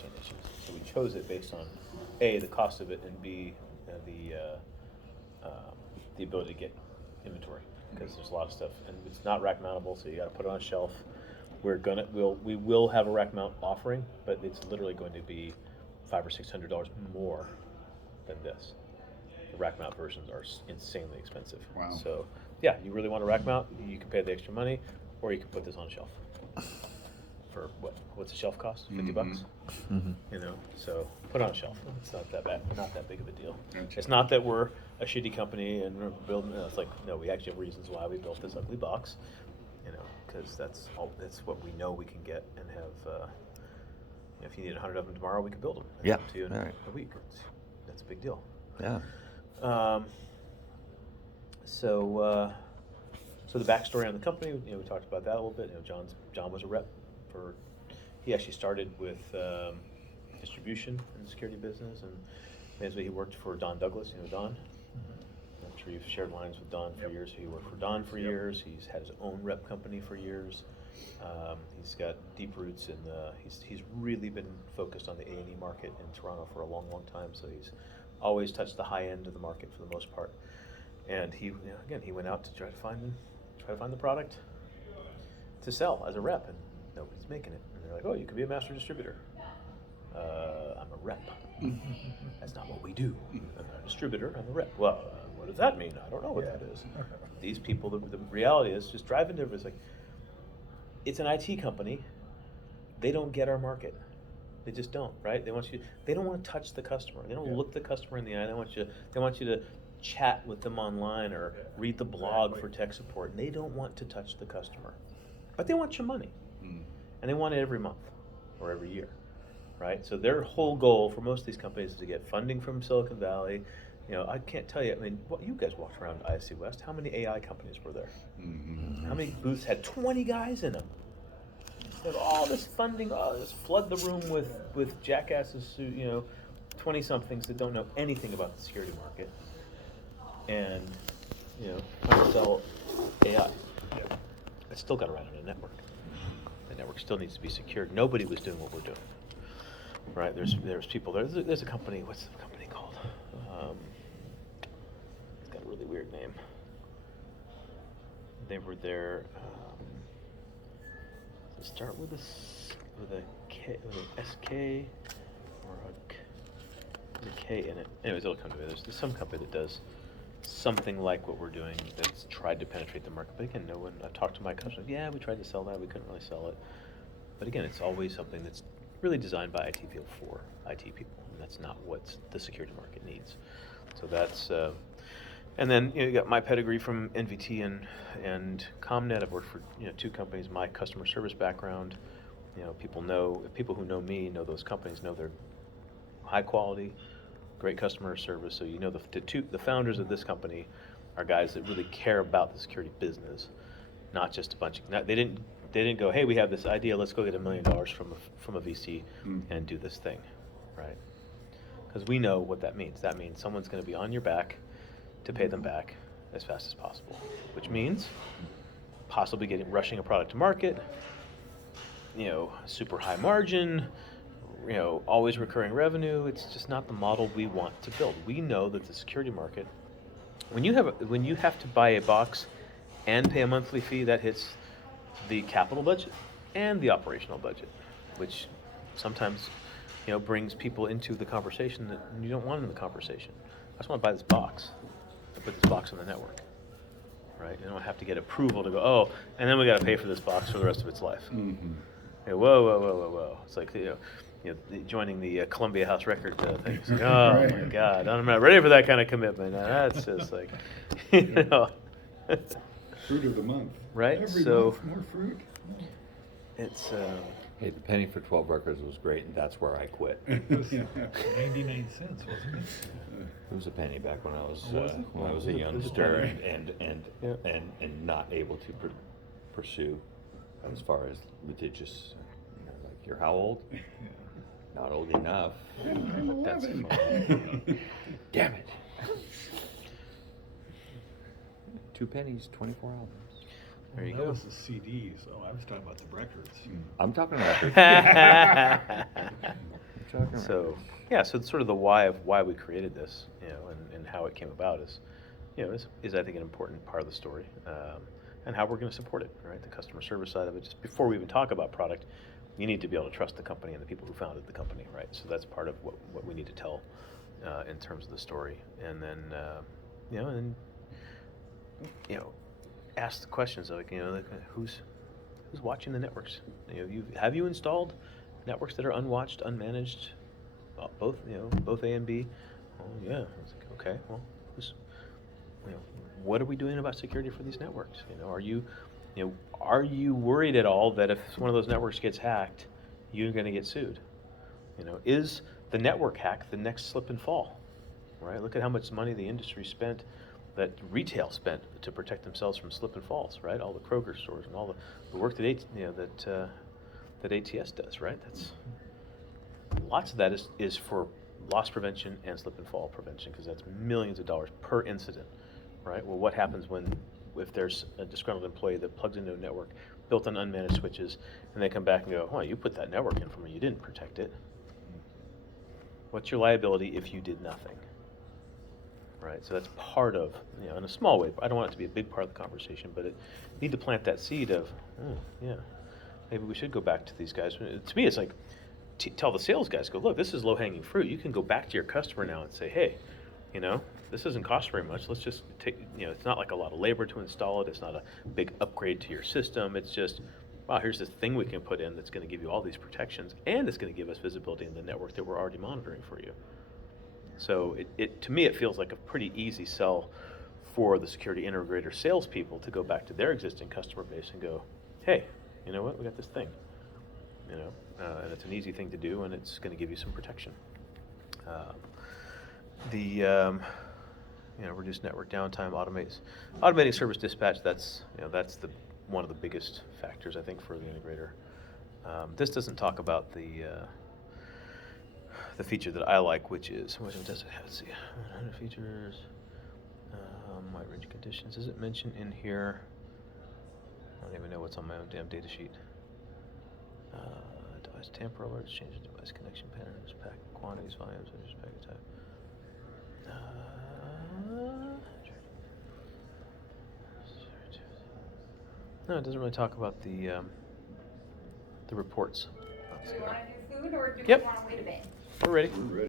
chain issues. So we chose it based on A, the cost of it, and B, the ability to get inventory, because there's a lot of stuff, and it's not rack mountable, so you got to put it on a shelf. We will have a rack mount offering, but it's literally going to be $500 or $600 more than this. The rack mount versions are insanely expensive. Wow. So yeah, you really want a rack mount, you can pay the extra money, or you can put this on a shelf. For what's the shelf cost? 50 bucks? Mm-hmm. You know, so put it on a shelf. It's not that bad, not that big of a deal. Gotcha. It's not that we're a shitty company and we're building, it's like, no, we actually have reasons why we built this ugly box, you know, because that's what we know we can get and have, if you need 100 of them tomorrow, we can build them. And Yeah, give them to you in right. a week. That's a big deal. Yeah. So the backstory on the company, you know, we talked about that a little bit. You know, John was a rep he actually started with distribution in the security business, and basically he worked for Don Douglas. You know Don? I'm sure you've shared lines with Don for years. He worked for Don for years. He's had his own rep company for years. He's got deep roots in he's really been focused on the A&E market in Toronto for a long, long time. So he's always touched the high end of the market for the most part. And he went out to try to find the product to sell as a rep, and nobody's making it. And they're like, "Oh, you could be a master distributor." I'm a rep. That's not what we do. I'm not a distributor. I'm a rep. Well, what does that mean? I don't know what that is. These people, the reality is, just drive into it. It's like, it's an IT company. They don't get our market. They just don't, right? They don't want to touch the customer. They don't look the customer in the eye. They want you to chat with them online or read the blog for tech support. And they don't want to touch the customer. But they want your money. And they want it every month or every year, right? So their whole goal for most of these companies is to get funding from Silicon Valley. You know, I can't tell you, I mean, you guys walked around ISC West. How many AI companies were there? Mm-hmm. How many booths had 20 guys in them? They have all this funding, just flood the room with jackasses, 20-somethings that don't know anything about the security market. And, trying to sell AI. It's still got to run on a network. The network still needs to be secured. Nobody was doing what we're doing, right? There's people there. There's a company. What's the company called? It's got a really weird name. They were there. Does it start with a K, with an SK, or a K in it? Anyways, it'll come to me. There's some company that does something like what we're doing that's tried to penetrate the market. But again, no one, I've talked to my customers, we tried to sell that, we couldn't really sell it. But again, it's always something that's really designed by IT people for IT people, and that's not what the security market needs. So that's, and then you got my pedigree from NVT and ComNet. I've worked for 2 companies. My customer service background, people who know me know those companies, know they're high quality, great customer service. So the founders of this company are guys that really care about the security business, not just a bunch of. They didn't go, hey, we have this idea, let's go get $1 million from a VC and do this thing, right? Because we know what that means. That means someone's going to be on your back to pay them back as fast as possible, which means possibly rushing a product to market, super high margin, always recurring revenue. It's just not the model we want to build. We know that the security market, when you have to buy a box and pay a monthly fee, that hits the capital budget and the operational budget, which sometimes brings people into the conversation that you don't want in the conversation. I just want to buy this box and put this box on the network, right? You don't have to get approval to go, and then we got to pay for this box for the rest of its life. Mm-hmm. Whoa. It's like, joining the Columbia House Record thing. It's like, oh my God, I'm not ready for that kind of commitment. That's just like, Fruit of the month. Right? Every So month, more fruit. it's. Hey, the penny for 12 records was great, and that's where I quit. 99 cents, wasn't it? It was a penny back when I was Was it? when I was a It was a youngster penny. and not able to pursue as far as litigious. Like, you're how old? Not old enough. That's Damn it. 2 pennies, 24 albums. There you That go. was the CDs. Oh, I was talking about the records. I'm talking records. talking about. So, yeah, so it's sort of the why of why we created this, and how it came about is, is I think an important part of the story, and how we're going to support it, right? The customer service side of it. Just before we even talk about product, you need to be able to trust the company and the people who founded the company, right? So that's part of what we need to tell in terms of the story, and then, ask the questions like, who's watching the networks? Have you installed networks that are unwatched, unmanaged, both A and B? Oh yeah. It's like, okay, well, what are we doing about security for these networks? Are you worried at all that if one of those networks gets hacked, you're going to get sued? Is the network hack the next slip and fall? Right? Look at how much money the industry spent, that retail spent, to protect themselves from slip and falls. Right? All the Kroger stores and all the work that that ATS does. Right? That's lots of that is for loss prevention and slip and fall prevention, because that's millions of dollars per incident. Right? Well, what happens if there's a disgruntled employee that plugs into a network built on unmanaged switches, and they come back and go, "Oh, you put that network in for me. You didn't protect it." What's your liability if you did nothing? Right? So that's part of, in a small way. I don't want it to be a big part of the conversation, but need to plant that seed of, maybe we should go back to these guys. To me, it's like, tell the sales guys, go, look, this is low-hanging fruit. You can go back to your customer now and say, hey, this doesn't cost very much. Let's just take, it's not like a lot of labor to install it. It's not a big upgrade to your system. It's just, wow, here's this thing we can put in that's going to give you all these protections, and it's going to give us visibility in the network that we're already monitoring for you. So to me, it feels like a pretty easy sell for the security integrator salespeople to go back to their existing customer base and go, hey, you know what, we got this thing. And it's an easy thing to do, and it's going to give you some protection. Reduce network downtime, automating service dispatch. That's one of the biggest factors, I think, for the integrator. This doesn't talk about the feature that I like, which is, what does it have? Let's see, 100 features, wide range of conditions. Does it mention in here? I don't even know what's on my own damn data sheet. Device tamper alerts, change the device connection patterns, packet quantities, volumes, packet type. No, it doesn't really talk about the reports. Do we want to do food, or do Yep. we want to wait a bit? We're ready. We're ready.